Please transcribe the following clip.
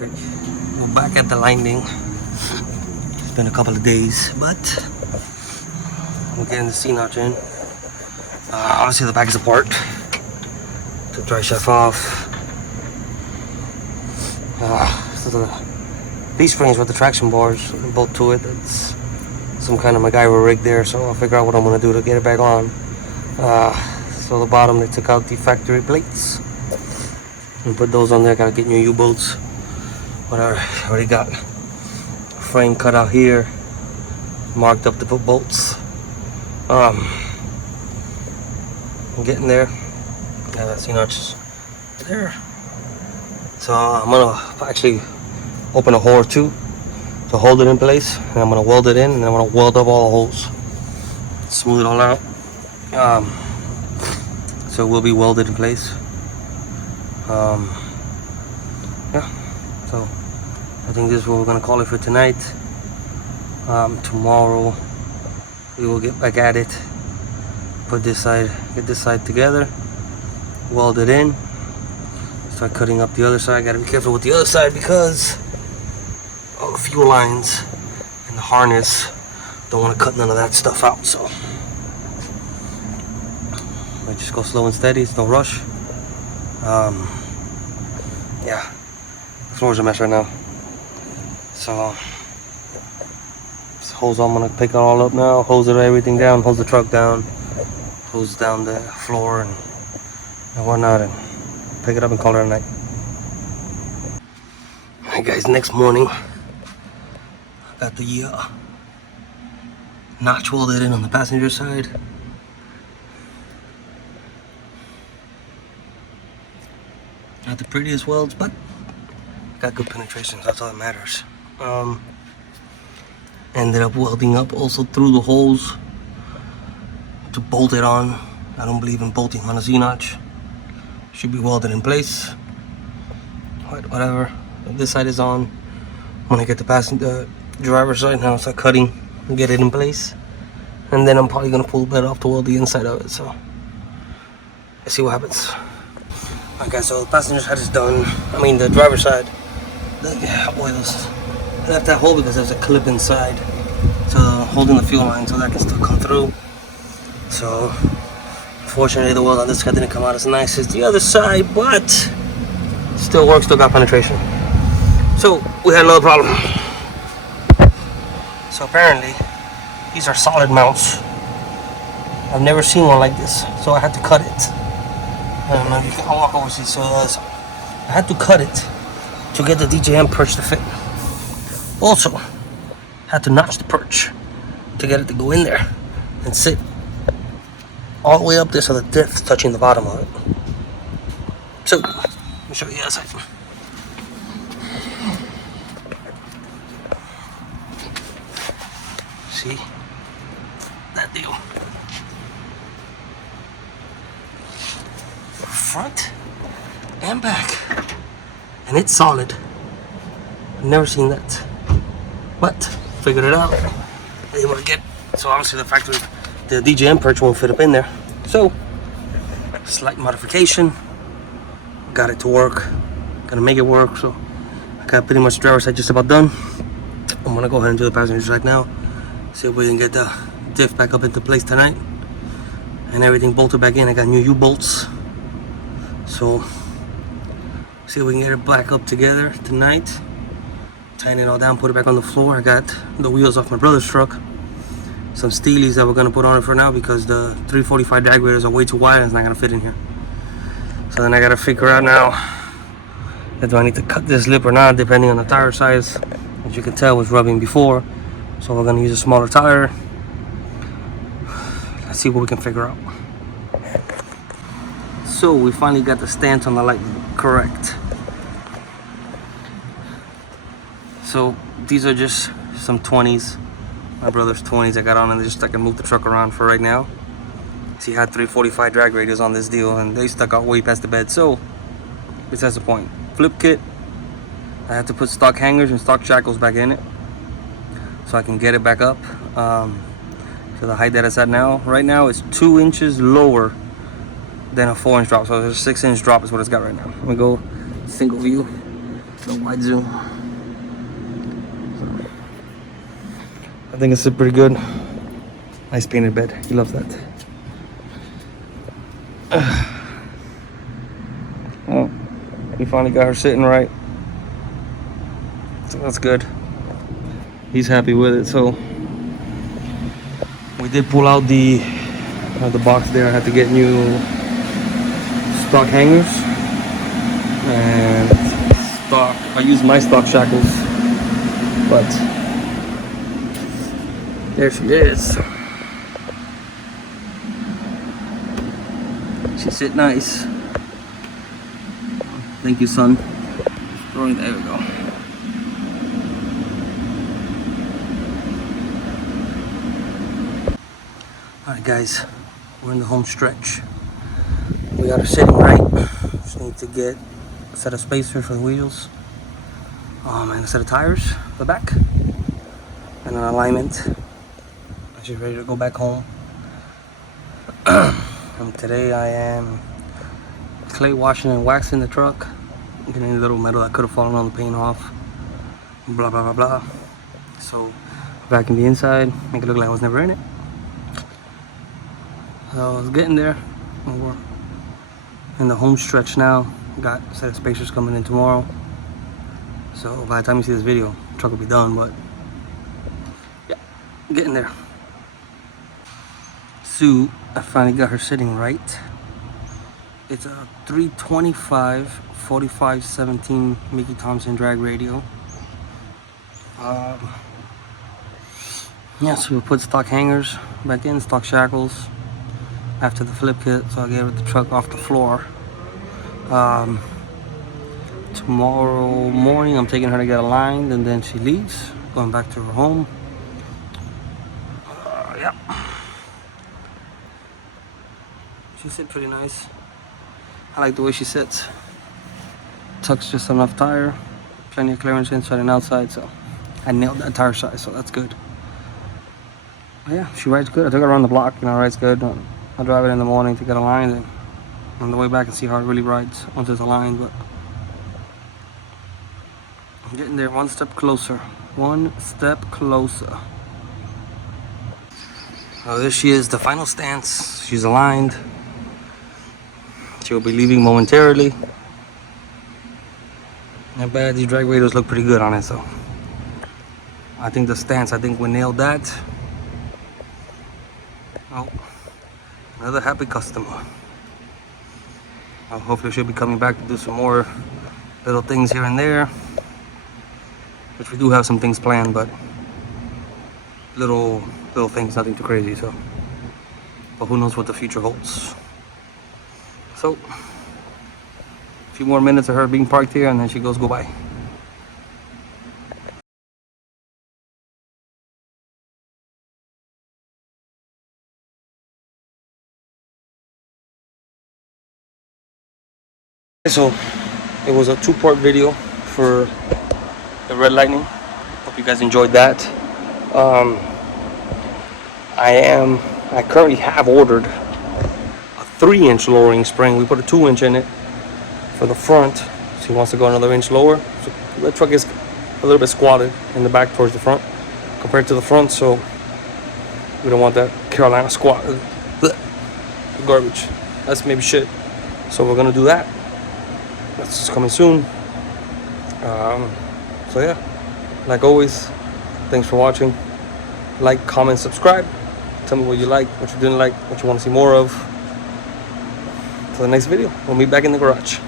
Alright, we're back at the landing. It's been a couple of days, but we're getting the C-notch in. Obviously the back is apart. Took dry shaft off. So these springs with the traction bars bolt to it. It's some kind of MacGyver rig there, so I'll figure out what I'm gonna do to get it back on. So the bottom, they took out the factory plates and put those on there. Gotta get new U-bolts. But I already got a frame cut out here, marked up to put bolts. I'm getting there. Yeah, that's C-notch there. So I'm gonna actually open a hole or two to hold it in place, and I'm gonna weld it in, and I'm gonna weld up all the holes, smooth it all out. So it will be welded in place. Yeah. So I think this is what we're gonna call it for tonight. Tomorrow we will get back at it. Put this side, get this side together, weld it in, start cutting up the other side. Gotta be careful with the other side because all the fuel lines and the harness, don't want to cut none of that stuff out. So I just go slow and steady. It's no rush. Yeah, the floor's a mess right now. So this hose, I'm gonna pick it all up now, hose it everything down, hose the truck down, hose down the floor and whatnot, and pick it up and call it a night. Alright guys, next morning I got the notch welded in on the passenger side. Not the prettiest welds, but got good penetration, so that's all that matters. Ended up welding up also through the holes to bolt it on. I don't believe in bolting on a Z-notch. Should be welded in place. Whatever. This side is on. When I get the driver's side, now start cutting and get it in place. And then I'm probably gonna pull the bed off to weld the inside of it. So let's see what happens. Alright guys, so the passenger side is done. I mean the driver's side. I left that hole because there's a clip inside, so holding the fuel line so that can still come through. So unfortunately the weld on this side didn't come out as nice as the other side, but still works, still got penetration. So we had another problem. So apparently these are solid mounts. I've never seen one like this, so I had to cut it. I don't know if you can, I'll walk over to you. So I had to cut it to get the DJM perch to fit. Also had to notch the perch to get it to go in there and sit all the way up there so the diff's touching the bottom of it. So let me show you the other side. See that deal? Front and back, and it's solid. I've never seen that, but figured it out. Able to get, so obviously the factory, the DJM perch won't fit up in there, so slight modification, got it to work, gonna make it work. So I got pretty much the driver's side just about done. I'm gonna go ahead and do the passenger side now, see if we can get the diff back up into place tonight and everything bolted back in. I got new U-bolts, so see if we can get it back up together tonight, tighten it all down, put it back on the floor. I got the wheels off my brother's truck, some steelies that we're gonna put on it for now because the 345 drag radiators are way too wide and it's not gonna fit in here. So then I gotta figure out now if I need to cut this lip or not, depending on the tire size. As you can tell, it was rubbing before, so we're gonna use a smaller tire. Let's see what we can figure out. So we finally got the stance on the light correct. So these are just some 20s, my brother's 20s I got on, and just I can move the truck around for right now. So he had 345 drag radius on this deal, and they stuck out way past the bed. So besides the point, flip kit, I had to put stock hangers and stock shackles back in it so I can get it back up to the height that it's at now. Right now it's 2 inches lower than a 4-inch drop, so there's a 6-inch drop is what it's got right now. Let me go single view. the wide zoom. I think it's pretty good. Nice painted bed. He loves that. Oh, he finally got her sitting right. So that's good. He's happy with it. So we did pull out the box there. I had to get new stock hangers and stock. I use my stock shackles, but there she is. She sit nice. Thank you, son. There we go. Alright guys, we're in the home stretch. We got her sitting right. Just need to get a set of spacers for the wheels. And a set of tires for the back. And an alignment. She's ready to go back home. And today I am clay washing and waxing the truck. Getting any little metal that could have fallen on the paint off. Blah blah blah blah. So back in the inside, make it look like I was never in it. So I was getting there. We're in the home stretch now. Got a set of spacers coming in tomorrow. So by the time you see this video, the truck will be done, but yeah, getting there. So I finally got her sitting right. It's a 325 4517 Mickey Thompson drag radio. Yeah, so we put stock hangers back in, stock shackles after the flip kit, so I gave the truck off the floor. Tomorrow morning I'm taking her to get aligned, and then she leaves, going back to her home. Yeah, she sits pretty nice. I like the way she sits. Tucks just enough tire, plenty of clearance inside and outside, so I nailed that tire size, so that's good. But yeah, she rides good. I took her around the block, rides good. I'll drive it in the morning to get aligned, and on the way back and see how it really rides once it's aligned. But I'm getting there, one step closer. One step closer. Oh, there she is, the final stance. She's aligned. She'll be leaving momentarily. Not bad, these drag radios look pretty good on it, so I think the stance, I think we nailed that. Oh, another happy customer. Hopefully she'll be coming back to do some more little things here and there, which we do have some things planned, but little things, nothing too crazy. So, but who knows what the future holds. So a few more minutes of her being parked here, and then she goes goodbye. So it was a two-part video for the Red Lightning. Hope you guys enjoyed that. I currently have ordered a 3-inch lowering spring. We put a 2-inch in it for the front, so he wants to go another inch lower. So the truck is a little bit squatted in the back towards the front compared to the front, so we don't want that Carolina squat garbage. That's maybe shit. So we're gonna do that. That's just coming soon. So yeah, like always, thanks for watching. Like, comment, subscribe. Tell me what you like, what you didn't like, what you want to see more of. Till the next video, we'll meet back in the garage.